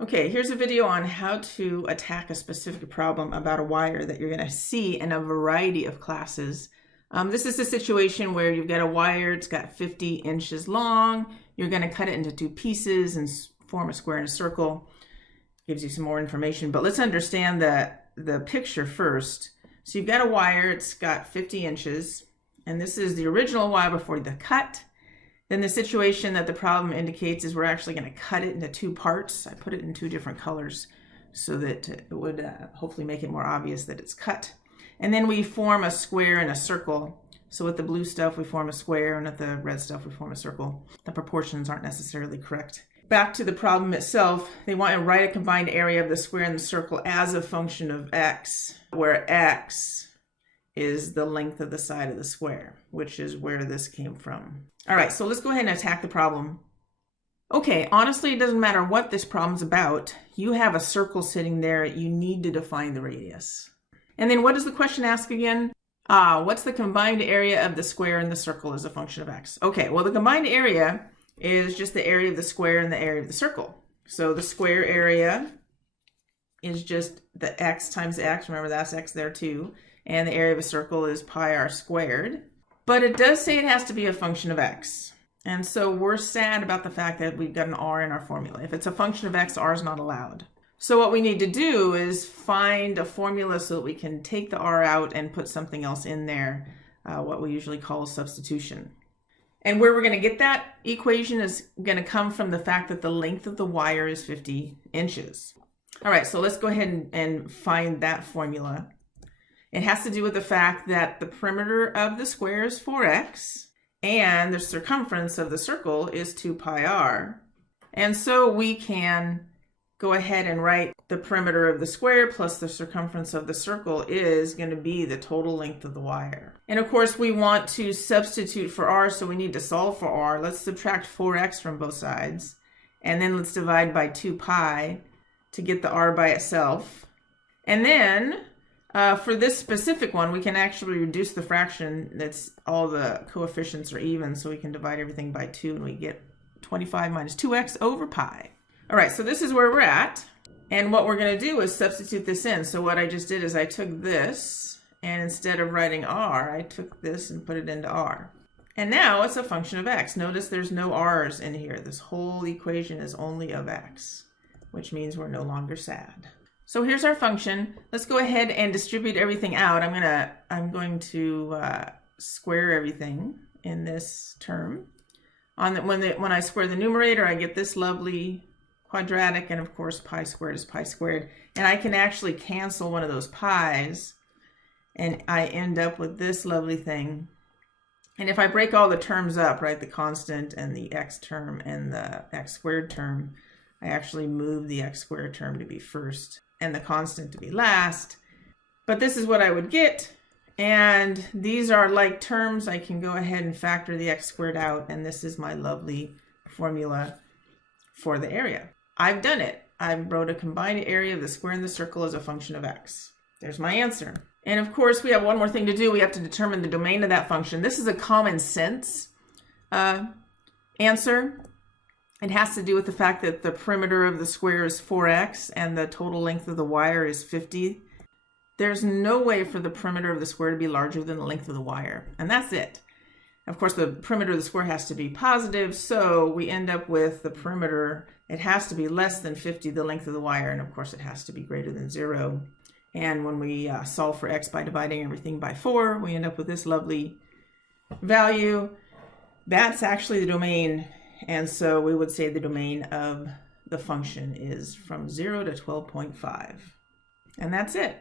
Okay, here's a video on how to attack a specific problem about a wire that you're going to see in a variety of classes. This is a situation where you've got a wire, it's got 50 inches long. You're going to cut it into two pieces and form a square and a circle. Gives you some more information, but let's understand the picture first. So you've got a wire, it's got 50 inches, and this is the original wire before the cut. Then the situation that the problem indicates is we're actually going to cut it into two parts. I put it in two different colors so that it would hopefully make it more obvious that it's cut. And then we form a square and a circle. So with the blue stuff, we form a square, and with the red stuff, we form a circle. The proportions aren't necessarily correct. Back to the problem itself, they want to write a combined area of the square and the circle as a function of x, where x is the length of the side of the square, which is where this came from. All right, so let's go ahead and attack the problem. Okay, honestly, it doesn't matter what this problem's about. You have a circle sitting there. You need to define the radius. And then what does the question ask again? What's the combined area of the square and the circle as a function of x? Okay, well, the combined area is just the area of the square and the area of the circle. So the square area is just the x times x. Remember, that's x there too. And the area of a circle is pi r squared. But it does say it has to be a function of x. And so we're sad about the fact that we've got an r in our formula. If it's a function of x, r is not allowed. So what we need to do is find a formula so that we can take the r out and put something else in there, what we usually call substitution. And where we're going to get that equation is going to come from the fact that the length of the wire is 50 inches. All right, so let's go ahead and find that formula. It has to do with the fact that the perimeter of the square is 4x and the circumference of the circle is 2 pi r. And so we can go ahead and write the perimeter of the square plus the circumference of the circle is going to be the total length of the wire. And of course, we want to substitute for r, so we need to solve for r. Let's subtract 4x from both sides, and then let's divide by 2 pi to get the r by itself. And then for this specific one, we can actually reduce the fraction. That's all the coefficients are even, so we can divide everything by 2, and we get 25 minus 2x over pi. All right, so this is where we're at. And what we're going to do is substitute this in. So what I just did is I took this, and instead of writing r, I took this and put it into r. And now it's a function of x. Notice there's no r's in here. This whole equation is only of x, which means we're no longer sad. So here's our function. Let's go ahead and distribute everything out. I'm going to square everything in this term. When I square the numerator, I get this lovely quadratic, and of course pi squared is pi squared. And I can actually cancel one of those pi's, and I end up with this lovely thing. And if I break all the terms up, right, the constant and the x term and the x squared term, I actually move the x squared term to be first and the constant to be last. But this is what I would get. And these are like terms. I can go ahead and factor the x squared out, and this is my lovely formula for the area. I've done it. I wrote a combined area of the square and the circle as a function of x. There's my answer. And of course, we have one more thing to do. We have to determine the domain of that function. This is a common sense answer. It has to do with the fact that the perimeter of the square is 4x and the total length of the wire is 50. There's no way for the perimeter of the square to be larger than the length of the wire. And that's it. Of course, the perimeter of the square has to be positive, so we end up with the perimeter. It has to be less than 50, the length of the wire, and of course it has to be greater than 0. And when we solve for x by dividing everything by 4, we end up with this lovely value. That's actually the domain, and so we would say the domain of the function is from 0 to 12.5. And that's it.